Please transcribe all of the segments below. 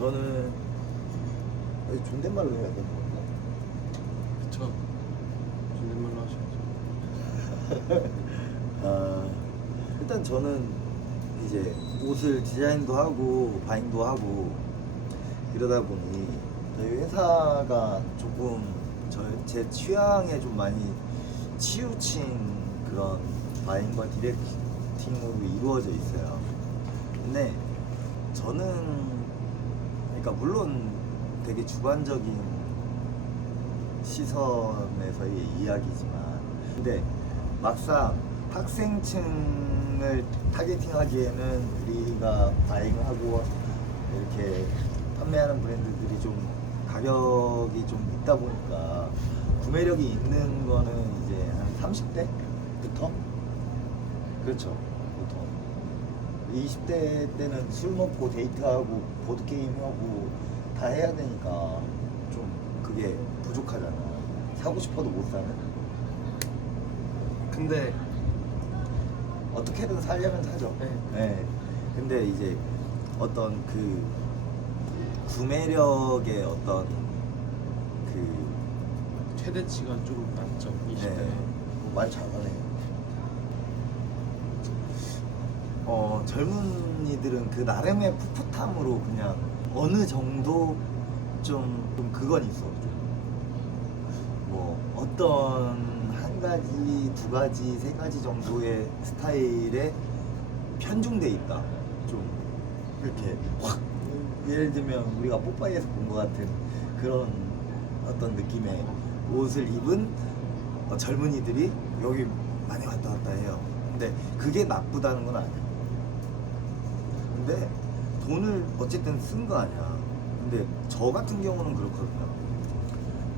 저는 존댓말로 해야 되는 건가? 그쵸. 존댓말로 하셔야죠. 일단 저는 이제 옷을 디자인도 하고 바잉도 하고 이러다 보니 저희 회사가 조금 제 취향에 좀 많이 치우친 그런 바잉과 디렉팅으로 이루어져 있어요. 근데 저는 그러니까 물론 되게 주관적인 시선에서의 이야기지만 근데 막상 학생층을 타겟팅하기에는 우리가 바잉하고 이렇게 판매하는 브랜드들이 좀 가격이 좀 있다 보니까 구매력이 있는 거는 이제 한 30대부터 그렇죠. 보통 20대 때는 술 먹고 데이트하고 보드게임하고 다 해야 되니까 좀 그게 부족하잖아. 사고 싶어도 못 사는. 근데 어떻게든 살려면 사죠. 네. 네. 근데 이제 어떤 그 구매력의 어떤 그 최대치가 좀 낮죠. 20대. 네. 말 잘하네. 젊은이들은 그 나름의 풋풋함으로 그냥 어느 정도 좀 그건 있어. 뭐 어떤 한 가지, 두 가지, 세 가지 정도의 스타일에 편중돼 있다. 좀 이렇게 확 예를 들면 우리가 뽀빠이에서 본 것 같은 그런 어떤 느낌의 옷을 입은 젊은이들이 여기 많이 왔다 갔다 해요. 근데 그게 나쁘다는 건 아니야. 근데 돈을 어쨌든 쓴 거 아니야. 근데 저 같은 경우는 그렇거든요.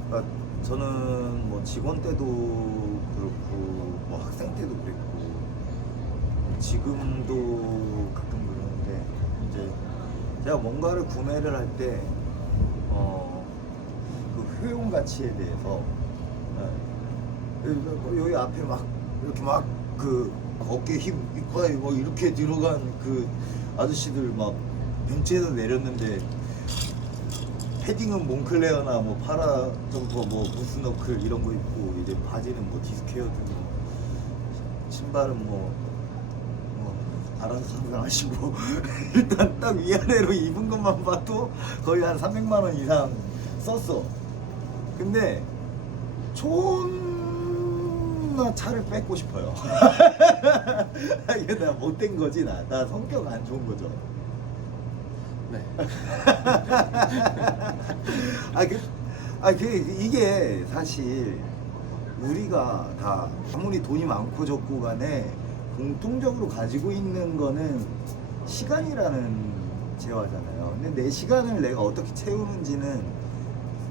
그러니까 저는 뭐 직원 때도 그렇고 뭐 학생 때도 그랬고 지금도 가끔 그러는데 이제 제가 뭔가를 구매를 할 때 그 효용 가치에 대해서 여기 앞에 막 이렇게 막 그 어깨 힘 뭐 이렇게 들어간 그 아저씨들 막 벤치에서 내렸는데 패딩은 몽클레어나 뭐 파라 점퍼 뭐 무스너클 이런 거 입고 이제 바지는 뭐 디스케어드 뭐 신발은 뭐 알아서 상상하시고 일단 딱 위아래로 입은 것만 봐도 거의 한 300만 원 이상 썼어. 근데 존나 차를 뺏고 싶어요. 이게 나 못된 거지. 나 성격 안 좋은 거죠. 네. 이게 사실 우리가 다 아무리 돈이 많고 적고 간에 공통적으로 가지고 있는 거는 시간이라는 재화잖아요. 근데 내 시간을 내가 어떻게 채우는지는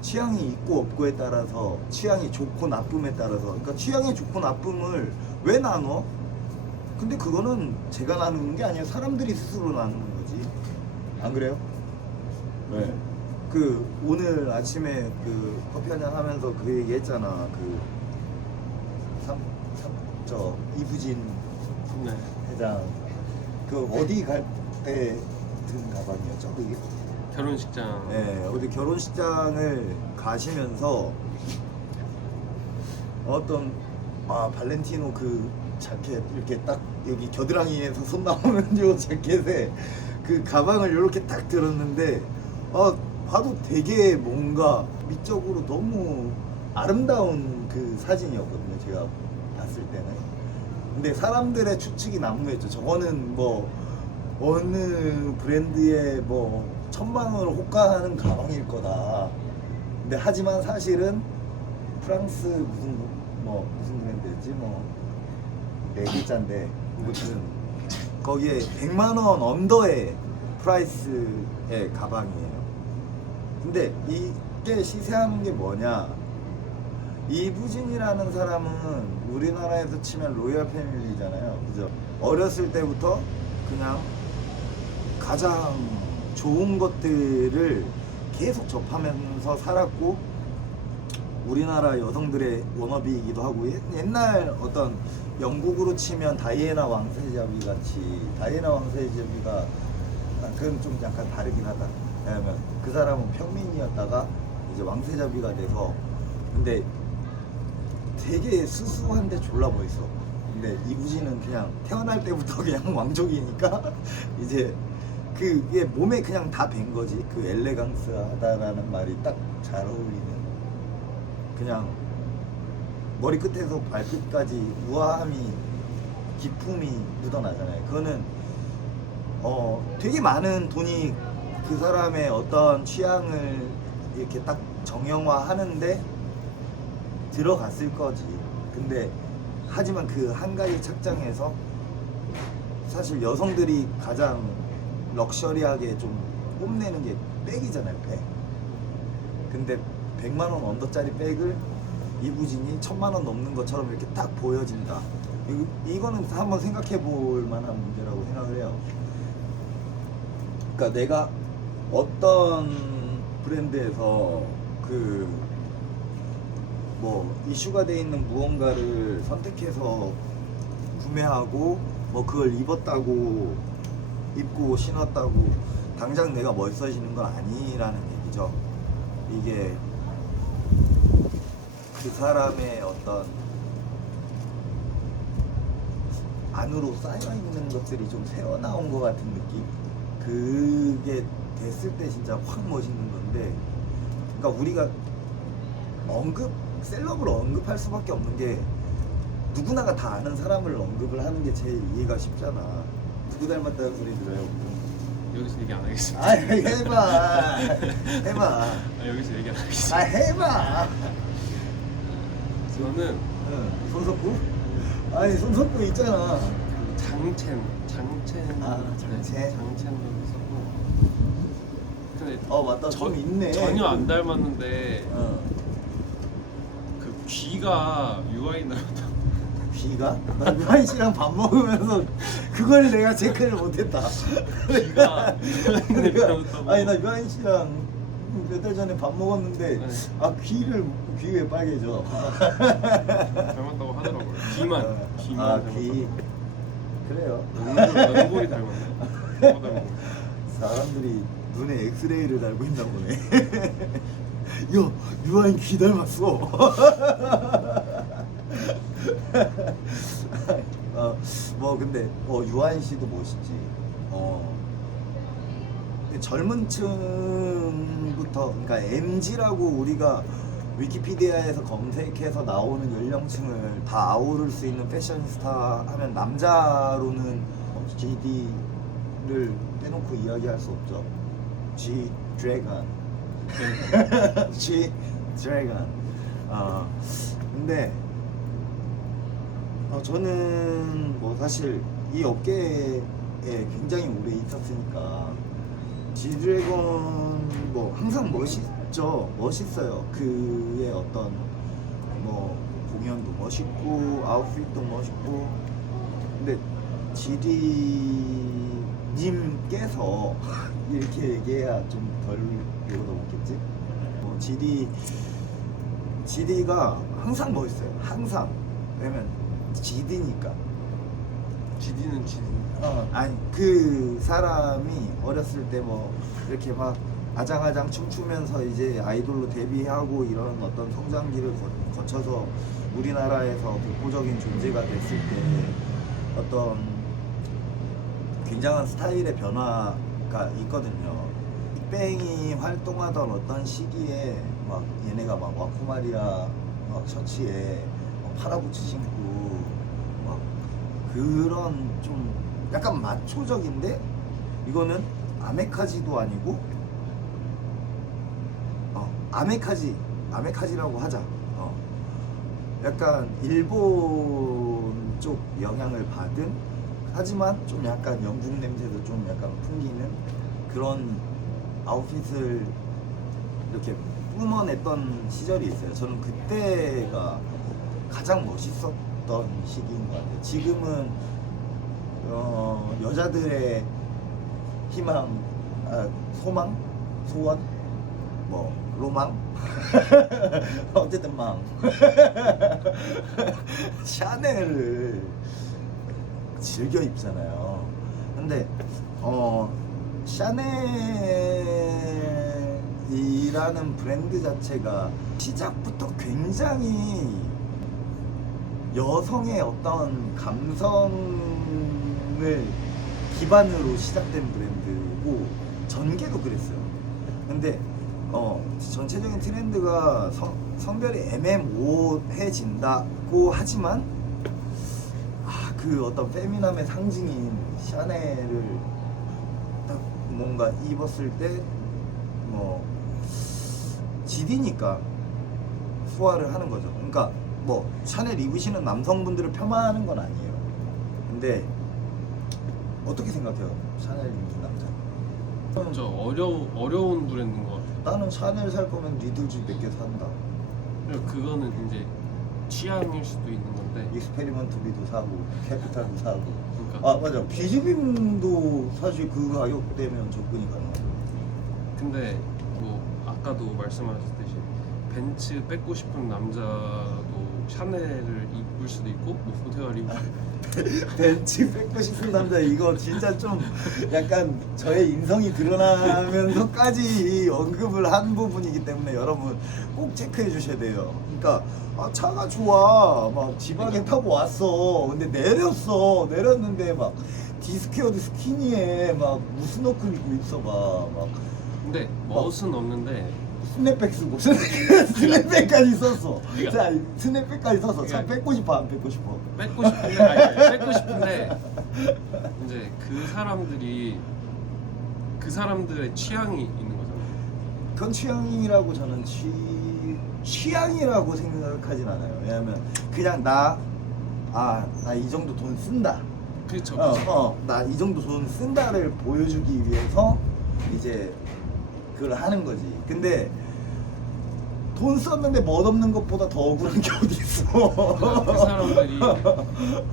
취향이 있고 없고에 따라서 취향이 좋고 나쁨에 따라서 그러니까 취향이 좋고 나쁨을 왜 나눠? 근데 그거는 제가 나누는 게 아니라 사람들이 스스로 나누는 거지. 안 그래요? 네. 그 오늘 아침에 그 커피 한잔 하면서 그 얘기 했잖아. 저 이부진 네. 회장 그 어디 갈 때 든 가방이었죠? 그게? 결혼식장. 네, 어디 결혼식장을 가시면서 어떤 발렌티노 그 자켓 이렇게 딱 여기 겨드랑이에서 손 나오는 요 자켓에 그 가방을 이렇게 딱 들었는데 봐도 되게 뭔가 미적으로 너무 아름다운 그 사진이었거든요. 제가 봤을 때는. 근데 사람들의 추측이 난무했죠. 저거는 뭐 어느 브랜드의 뭐 1000만 원을 호가하는 가방일 거다. 근데 하지만 사실은 프랑스 무슨 브랜드였지 네 글자인데 무슨 거기에 100만 원 언더의 프라이스의 가방이에요. 근데 이게 시세하는 게 뭐냐? 이부진이라는 사람은 우리나라에서 치면 로열 패밀리잖아요. 그죠? 어렸을 때부터 그냥 가장 좋은 것들을 계속 접하면서 살았고 우리나라 여성들의 워너비이기도 하고 옛날 어떤 영국으로 치면 다이애나 왕세자비 같이 다이애나 왕세자비가 그건 좀 약간 다르긴 하다. 왜냐면 그 사람은 평민이었다가 이제 왕세자비가 돼서 근데 되게 수수한데 졸라 멋있어. 근데 이부진은 그냥 태어날 때부터 그냥 왕족이니까 이제 그게 몸에 그냥 다 밴 거지. 그 엘레강스하다라는 말이 딱 잘 어울리는. 그냥 머리 끝에서 발끝까지 우아함이 기품이 묻어나잖아요. 그거는 되게 많은 돈이 그 사람의 어떤 취향을 이렇게 딱 정형화하는데 들어갔을 거지. 근데 하지만 그 한 가지 착장에서 사실 여성들이 가장 럭셔리하게 좀 뽐내는 게 백이잖아요, 백. 근데 100만 원 언더짜리 백을 이부진이 1000만 원 넘는 것처럼 이렇게 딱 보여진다. 이거는 한번 생각해 볼 만한 문제라고 생각을 해요. 그러니까 내가 어떤 브랜드에서 그 뭐 이슈가 돼 있는 무언가를 선택해서 구매하고 뭐 그걸 입고 신었다고 당장 내가 멋있어지는 건 아니라는 얘기죠. 이게 그 사람의 어떤 안으로 쌓여있는 것들이 좀 새어나온 것 같은 느낌? 그게 됐을 때 진짜 확 멋있는 건데, 그러니까 우리가 셀럽을 언급할 수밖에 없는 게 누구나가 다 아는 사람을 언급을 하는 게 제일 이해가 쉽잖아. 누구 닮았다는 소리 들어요? 여기서 얘기 안 하겠습니다. 아 해봐. 아, 여기서 얘기 안 하겠습니다. 아 해봐. 저는 손석구? 아니 손석구 있잖아. 장첸 아, 장첸. 장첸도 있었고. 근데 맞다. 좀 있네. 전혀 안 닮았는데 어. 그 귀가 유아인 닮았다. 귀가? 나 유한 씨랑 밥 먹으면서 그걸 내가 체크를 못했다. 귀가 아니 나 유한 씨랑 몇 달 전에 밥 먹었는데 네. 귀 왜 빨개져? 닮았다고 하더라고요. 귀만 귀. 그래요. 연골이 닮았네. 뭐가 닮은 거야? 사람들이 눈에 엑스레이를 달고 있나 보네. 야, 유아인 귀 닮았어. 뭐 근데 유아인 씨도 멋있지. 젊은 층부터, 그러니까 MZ라고 우리가 위키피디아에서 검색해서 나오는 연령층을 다 아우를 수 있는 패셔니스타 하면 남자로는 GD를 빼놓고 이야기할 수 없죠. G 드래곤. G 드래곤. 근데 저는 뭐 사실 이 업계에 굉장히 오래 있었으니까 G드래곤 뭐 항상 멋있어요. 그의 어떤 뭐 공연도 멋있고 아웃핏도 멋있고. 근데 GD님께서 이렇게 얘기해야 좀 덜 얻어먹겠지? GD가 항상 멋있어요. 항상. 왜냐면 GD니까. GD는 GD. 아니 그 사람이 어렸을 때 뭐 이렇게 막 아장아장 춤추면서 이제 아이돌로 데뷔하고 이런 어떤 성장기를 거쳐서 우리나라에서 독보적인 존재가 됐을 때 어떤 굉장한 스타일의 변화가 있거든요. 빅뱅이 활동하던 어떤 시기에 막 얘네가 막 와쿠마리아 막 셔츠에 파라부츠 신고 막 그런 좀 약간 마초적인데 이거는 아메카지도 아니고 아메카지라고 하자. 약간 일본 쪽 영향을 받은, 하지만 좀 약간 영국 냄새도 좀 약간 풍기는 그런 아웃핏을 이렇게 뿜어냈던 시절이 있어요. 저는 그때가 가장 멋있었던 시기인 것 같아요. 지금은 여자들의 희망, 소망, 소원, 뭐 로망, 어쨌든 망. 샤넬을 즐겨 입잖아요. 근데 샤넬이라는 브랜드 자체가 시작부터 굉장히 여성의 어떤 감성을 기반으로 시작된 브랜드고 전개도 그랬어요. 근데 전체적인 트렌드가 성별이 애매모호해진다고 하지만 그 어떤 페미남의 상징인 샤넬을 딱 뭔가 입었을 때 뭐 GD니까 소화를 하는 거죠. 그러니까 뭐 샤넬 입으시는 남성분들을 폄하하는 건 아니에요. 근데 어떻게 생각해요? 샤넬 입는 남자? 진짜 어려운 브랜드인 것 같아요. 나는 샤넬 살 거면 리들지 몇 개 산다. 그거는 이제 취향일 수도 있는 건데. 익스페리먼트 비도 사고 캐피탈도 사고. 그러니까 맞아. 비즈빔도 사실 그 가격대면 접근이 가능하죠. 근데 뭐 아까도 말씀하셨듯이 벤츠 뺏고 싶은 남자도 샤넬을 입을 수도 있고 뭐 보테가를 입을 수도 있고. 벤츠 뺏고 싶은 남자 이거 진짜 좀 약간 저의 인성이 드러나면서까지 언급을 한 부분이기 때문에 여러분 꼭 체크해 주셔야 돼요. 그러니까 차가 좋아 막 지방에 타고 왔어. 근데 내렸는데 막 디스케어드 스키니에 막 무스너클 입고 있어봐. 막 근데 멋은 없는데 스냅백 쓰고 스냅백까지 썼어. 그러니까- 자 스냅백까지 썼어. 차 그러니까- 뺏고 싶어 안 뺏고 싶어? 뺏고 싶은데 이제 그 사람들의 취향이 있는 거잖아요. 그건 취향이라고 저는 취향이라고 생각하진 않아요. 왜냐면 그냥 나 이 정도 돈 쓴다. 그렇죠. 나 이 정도 돈 쓴다를 보여주기 위해서 이제 그걸 하는 거지. 근데 돈 썼는데 멋없는 것보다 더 억울한 게 어디 있어?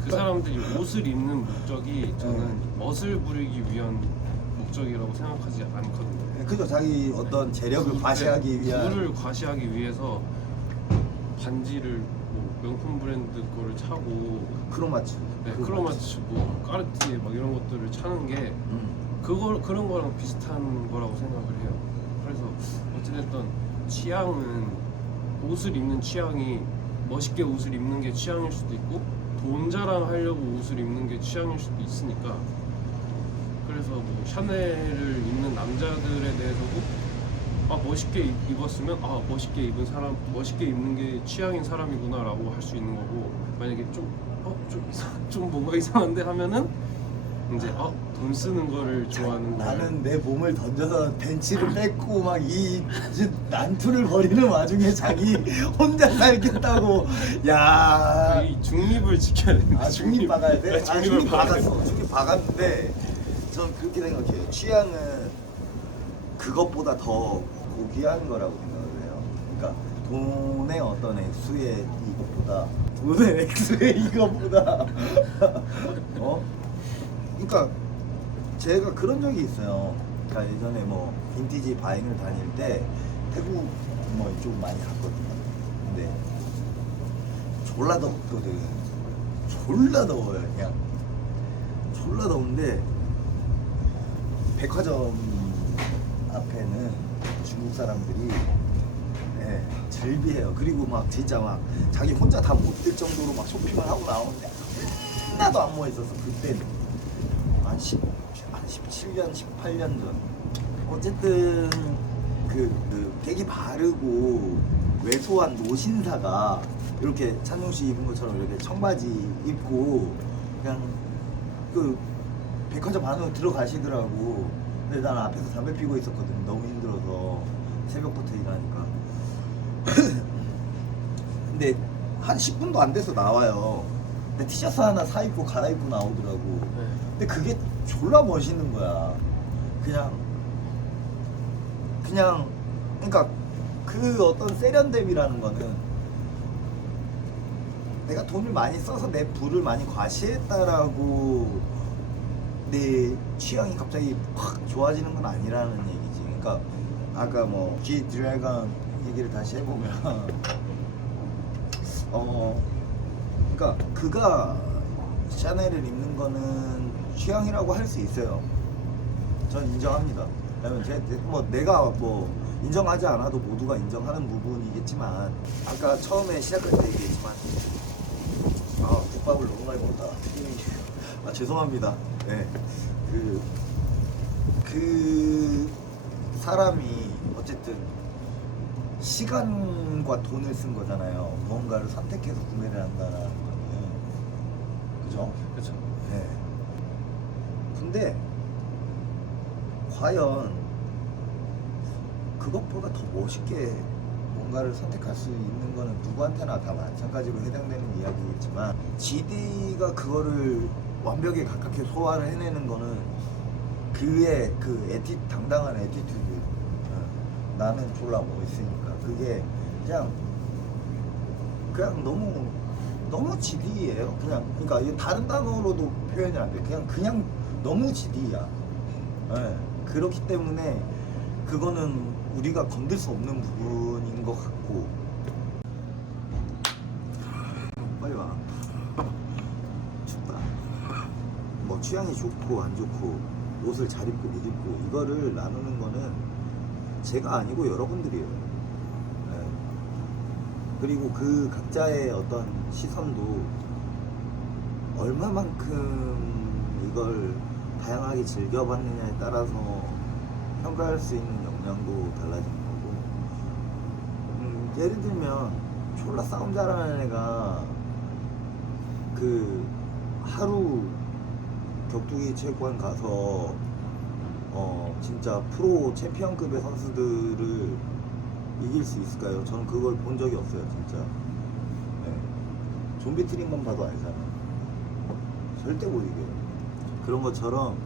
그 사람들이 옷을 입는 목적이 저는 멋을 부리기 위한 목적이라고 생각하지 않거든요. 그죠. 자기 어떤 재력을 과시하기 위한. 부를 과시하기 위해서 반지를 뭐 명품 브랜드 거를 차고 크로마츠. 크로마츠 뭐 까르티에 막 이런 것들을 차는 게 그런 거랑 비슷한 거라고 생각을 해요. 그래서 어찌됐든 취향은 옷을 입는 취향이 멋있게 옷을 입는 게 취향일 수도 있고 돈 자랑하려고 옷을 입는 게 취향일 수도 있으니까 그래서 뭐 샤넬을 입는 남자들에 대해서도 멋있게 입었으면 멋있게 입는 게 취향인 사람이구나라고 할 수 있는 거고 만약에 좀 뭔가 이상한데 하면은 이제 돈 쓰는 거를 좋아하는 거예요. 나는 내 몸을 던져서 벤치를 뺏고 막 이 난투를 벌이는 와중에 자기 혼자 살겠다고. 야. 이 중립을 지켜야 되는데 중립 박아야 돼? 중립을 중립 박아야 박았어. 돼. 중립 박았는데 저는 그렇게 생각해요. 취향은 그것보다 더 고귀한 거라고 생각을 해요. 그러니까 돈의 어떤 액수의 이것보다 그러니까 제가 그런 적이 있어요. 그러니까 예전에 뭐 빈티지 바잉을 다닐 때 태국 뭐 이쪽 많이 갔거든요. 근데 졸라 덥거든. 졸라 더워요. 그냥 졸라 더운데 백화점 앞에는 중국 사람들이 즐비해요. 그리고 막 진짜 막 자기 혼자 다 못 들 정도로 막 쇼핑을 하고 나오는데 하나도 안 모여 있었어. 그때는 한 17년, 18년 전. 어쨌든 그 되게 바르고 왜소한 노신사가 이렇게 찬용 씨 입은 것처럼 이렇게 청바지 입고 그냥 그 백화점 안으로 들어가시더라고. 근데 난 앞에서 담배 피고 있었거든. 너무 힘들어서 새벽부터 일하니까. 근데 한 10분도 안 돼서 나와요. 근데 티셔츠 하나 사 입고 갈아입고 나오더라고. 근데 그게 졸라 멋있는 거야. 그러니까 그 어떤 세련됨이라는 거는 내가 돈을 많이 써서 내 부를 많이 과시했다라고 내 취향이 갑자기 확 좋아지는 건 아니라는 얘기지. 그러니까 아까 뭐 G 드래곤 얘기를 다시 해보면 그러니까 그가 샤넬을 입는 거는 취향이라고 할 수 있어요. 전 인정합니다. 왜냐면 뭐 내가 뭐 인정하지 않아도 모두가 인정하는 부분이겠지만 아까 처음에 시작할 때 얘기했지만 국밥을 너무 많이 먹었다. 죄송합니다. 네. 그 사람이 어쨌든 시간과 돈을 쓴 거잖아요. 무언가를 선택해서 구매를 한다는 거는. 그죠? 그렇죠. 네. 근데 과연 그것보다 더 멋있게 뭔가를 선택할 수 있는 거는 누구한테나 다 마찬가지로 해당되는 이야기겠지만 GD가 그거를 완벽에 가깝게 소화를 해내는 거는 그의 그 당당한 애티튜드. 나는 졸라 멋있으니까 그게 그냥 너무 GD예요. 그러니까 이게 다른 단어로도 표현이 안 돼. 그냥 너무 GD야. 네. 그렇기 때문에 그거는 우리가 건들 수 없는 부분인 것 같고. 빨리 와. 춥다. 뭐 취향이 좋고 안 좋고 옷을 잘 입고 못 입고 이거를 나누는 거는 제가 아니고 여러분들이에요. 네. 그리고 그 각자의 어떤 시선도 얼마만큼 이걸 다양하게 즐겨봤느냐에 따라서 평가할 수 있는 역량도 달라지는 거고. 예를 들면 졸라 싸움 잘하는 애가 그 하루 격투기 체육관 가서 진짜 프로 챔피언급의 선수들을 이길 수 있을까요? 저는 그걸 본 적이 없어요, 진짜. 네. 좀비 트림만 봐도 알잖아. 절대 못 이겨요. 그런 것처럼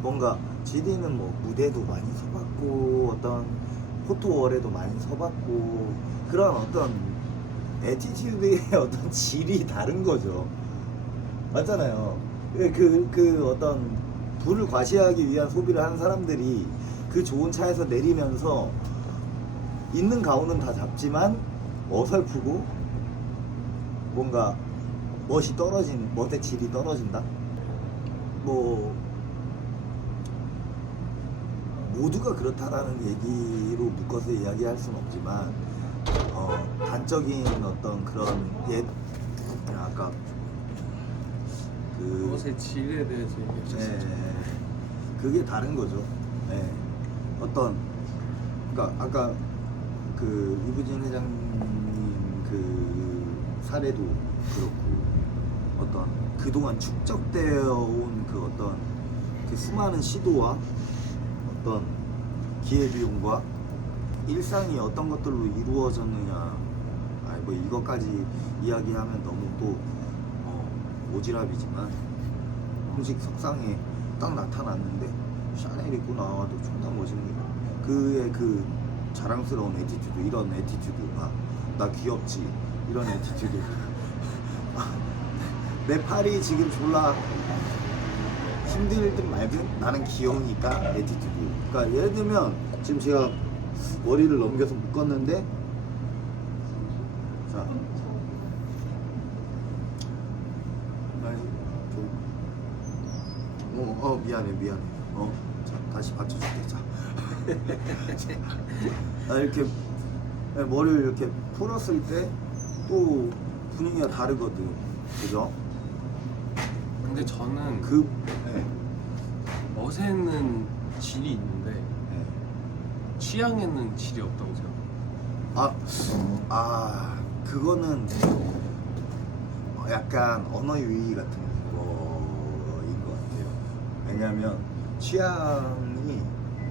뭔가 GD는 뭐 무대도 많이 서봤고 어떤 포토월에도 많이 서봤고 그런 어떤 애티튜드의 어떤 질이 다른 거죠. 맞잖아요. 그 어떤 부를 과시하기 위한 소비를 하는 사람들이 그 좋은 차에서 내리면서 있는 가오는 다 잡지만 어설프고 뭔가 멋의 질이 떨어진다? 뭐 모두가 그렇다라는 얘기로 묶어서 이야기할 수는 없지만 단적인 어떤 그런 아까 옷의 질에 대해서 얘기하셨죠. 그게 다른 거죠. 네. 그러니까 아까 그 이부진 회장님 그 사례도 그렇고 어떤 그동안 축적되어 온 그 어떤 그 수많은 시도와 어떤 기회비용과 일상이 어떤 것들로 이루어졌느냐. 뭐 이것까지 이야기하면 너무 또 오지랖이지만 공식 석상에 딱 나타났는데 샤넬 입고 나와도 존나 멋있는 그의 그 자랑스러운 애티튜드, 이런 애티튜드, 나 귀엽지 이런 애티튜드. 내 팔이 지금 졸라 힘들든 말든 나는 귀여우니까 애티튜드. 그러니까 예를 들면 지금 제가 머리를 넘겨서 묶었는데 자 미안해 자 다시 받쳐줄게. 자 이렇게 머리를 이렇게 풀었을 때 또 분위기가 다르거든. 그죠? 근데 저는 네. 멋에는 질이 있는데 네. 취향에는 질이 없다고 생각해요. 그거는 약간 언어 유희 같은 거인 것 같아요. 왜냐면 취향이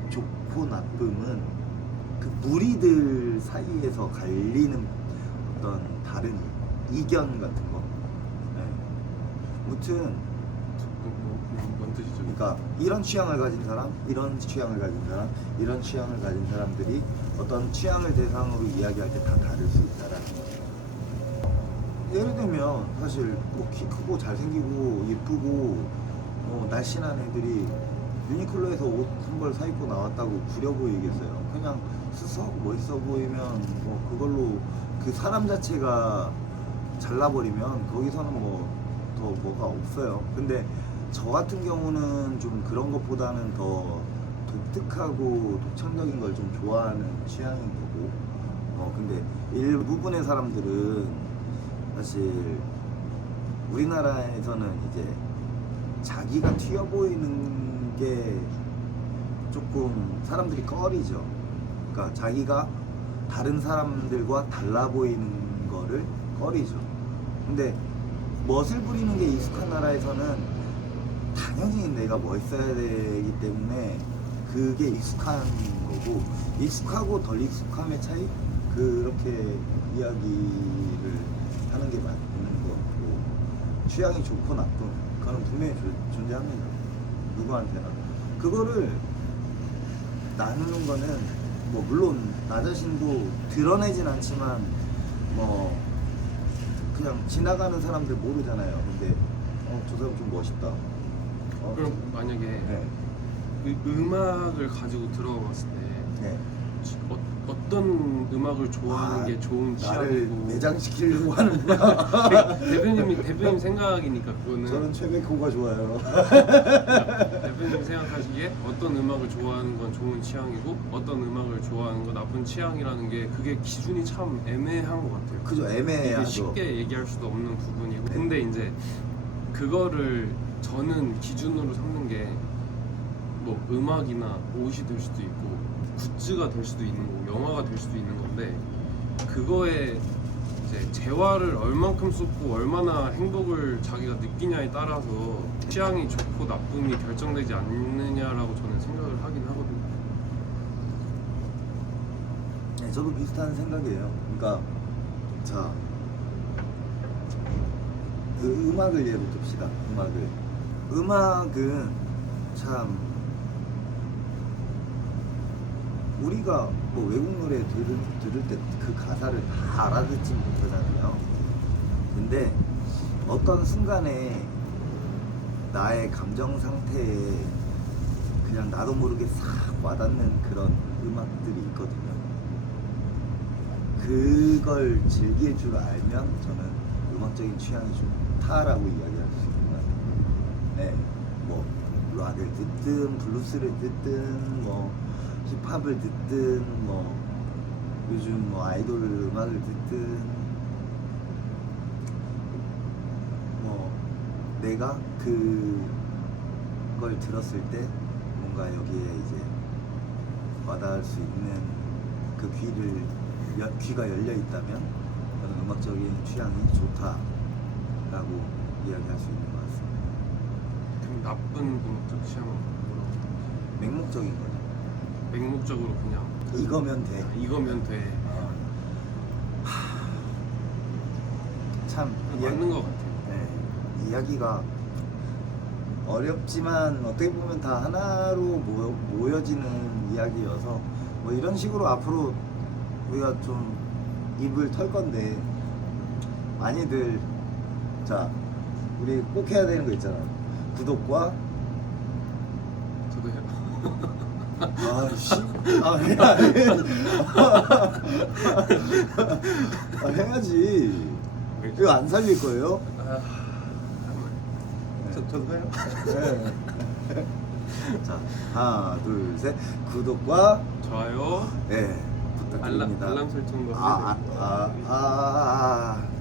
좋고 나쁨은 그 무리들 사이에서 갈리는 어떤 다른 이견 같은 거. 네. 아무튼 뭔 뜻이죠? 그러니까 이런 취향을 가진 사람, 이런 취향을 가진 사람, 이런 취향을 가진 사람들이 어떤 취향을 대상으로 이야기할 때 다 다를 수 있다라는 거예요. 예를 들면 사실 뭐 키 크고 잘생기고 예쁘고 날씬한 애들이 유니클로에서 옷 한 벌 사 입고 나왔다고 구려 보이겠어요? 그냥 스스하고 멋있어 보이면 뭐 그걸로 그 사람 자체가 잘나버리면 거기서는 뭐 더 뭐가 없어요. 근데 저 같은 경우는 좀 그런 것보다는 더 독특하고 독창적인 걸 좀 좋아하는 취향인 거고, 근데 일부분의 사람들은 사실 우리나라에서는 이제 자기가 튀어 보이는 게 조금 사람들이 꺼리죠. 그러니까 자기가 다른 사람들과 달라 보이는 거를 꺼리죠. 근데 멋을 부리는 게 익숙한 나라에서는 당연히 내가 멋있어야 되기 때문에 그게 익숙한 거고, 익숙하고 덜 익숙함의 차이? 그렇게 이야기를 하는 게 맞는 것 같고, 취향이 좋고 나쁜 그거는 분명히 존재합니다. 누구한테나. 그거를 나누는 거는 뭐 물론 나 자신도 드러내진 않지만 뭐 그냥 지나가는 사람들 모르잖아요. 근데 저 사람 좀 멋있다. 그럼 만약에 네. 음악을 가지고 들어봤을 때 네. 어떤 음악을 좋아하는 게 좋은 나를 취향이고 매장시키려고 하는구나. 대표님 생각이니까 그거는 저는 최백호가 좋아요. 대표님 생각하시기에 어떤 음악을 좋아하는 건 좋은 취향이고 어떤 음악을 좋아하는 건 나쁜 취향이라는 게 그게 기준이 참 애매한 것 같아요. 그죠, 이게 애매하죠. 쉽게 얘기할 수도 없는 부분이고 네. 근데 이제 그거를 저는 기준으로 삼는 게 뭐 음악이나 옷이 될 수도 있고 굿즈가 될 수도 있는 거고 영화가 될 수도 있는 건데 그거에 이제 재화를 얼만큼 쏟고 얼마나 행복을 자기가 느끼냐에 따라서 취향이 좋고 나쁨이 결정되지 않느냐라고 저는 생각을 하긴 하거든요. 네, 저도 비슷한 생각이에요. 그러니까 자, 그 음악을 예로 듭시다. 음악은 참 우리가 뭐 외국 노래 들을 때 그 가사를 다 알아듣지 못하잖아요. 근데 어떤 순간에 나의 감정 상태에 그냥 나도 모르게 싹 와닿는 그런 음악들이 있거든요. 그걸 즐길 줄 알면 저는 음악적인 취향이 좋다라고 이야기할 수 있는 것 같아요. 네, 뭐 락을 듣든 블루스를 듣든 뭐 힙합을 듣든 뭐 요즘 뭐 아이돌 음악을 듣든 뭐 내가 그걸 들었을 때 뭔가 여기에 이제 와닿을 수 있는 그 귀가 열려 있다면 저는 음악적인 취향이 좋다라고 이야기할 수 있는 것 같습니다. 그럼 나쁜 음악적 취향은 뭐라고? 맹목적인 거죠. 맹목적으로 그냥 이거면 돼. 이거면 돼. 참 맞는 것 같아요. 네, 이야기가 어렵지만 어떻게 보면 다 하나로 모여지는 이야기여서 뭐 이런 식으로 앞으로 우리가 좀 입을 털 건데 많이들 자 우리 꼭 해야 되는 거 있잖아. 구독과 저도 해요. 아씨 해야지. 이거 안 살릴 거예요? 저도 해요. 네. 자, 하나, 둘, 셋. 구독과 좋아요. 네, 부탁드립니다. 알람 설정도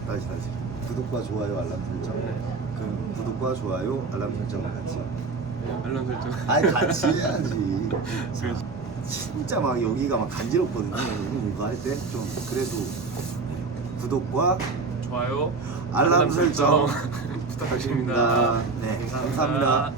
다시. 구독과 좋아요, 알람 설정. 네. 그럼 구독과 좋아요, 알람 설정을 같이. 알람 설정. 아니, 같이 해야지. 그래서 진짜 막 여기가 막 간지럽거든요. 이거 할 때 좀 그래도 구독과 좋아요. 알람 설정 부탁드립니다. 네, 감사합니다.